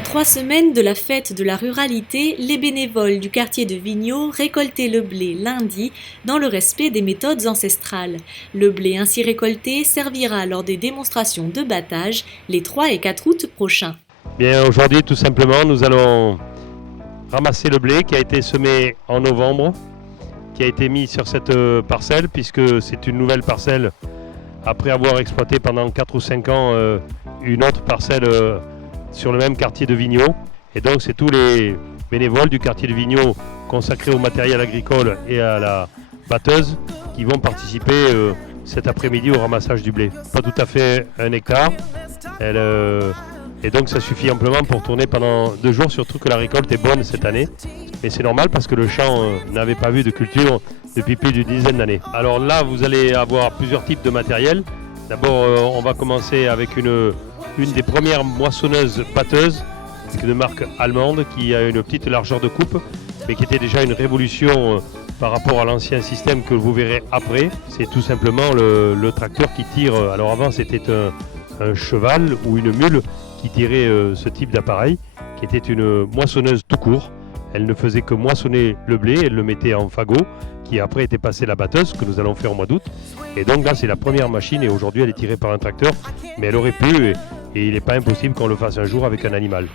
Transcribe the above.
À 3 semaines de la fête de la ruralité, les bénévoles du quartier de Vigneaux récoltaient le blé lundi dans le respect des méthodes ancestrales. Le blé ainsi récolté servira lors des démonstrations de battage les 3 et 4 août prochains. Bien, aujourd'hui, tout simplement, nous allons ramasser le blé qui a été semé en novembre, qui a été mis sur cette parcelle, puisque c'est une nouvelle parcelle après avoir exploité pendant 4 ou 5 ans une autre parcelle sur le même quartier de Vigneaux. Et donc c'est tous les bénévoles du quartier de Vigneaux consacrés au matériel agricole et à la batteuse qui vont participer cet après-midi au ramassage du blé. Pas tout à fait 1 hectare. Et donc ça suffit amplement pour tourner pendant 2 jours, surtout que la récolte est bonne cette année. Mais c'est normal parce que le champ n'avait pas vu de culture depuis plus d'une dizaine d'années. Alors là, vous allez avoir plusieurs types de matériel. D'abord, on va commencer avec une des premières moissonneuses batteuses de marque allemande qui a une petite largeur de coupe, mais qui était déjà une révolution par rapport à l'ancien système que vous verrez après. C'est tout simplement le tracteur qui tire. Alors avant, c'était un cheval ou une mule qui tirait ce type d'appareil, qui était une moissonneuse tout court. Elle ne faisait que moissonner le blé, elle le mettait en fagot, qui après était passé à la batteuse, que nous allons faire au mois d'août. Et donc là, c'est la première machine, et aujourd'hui, elle est tirée par un tracteur, mais elle aurait pu, et il n'est pas impossible qu'on le fasse un jour avec un animal.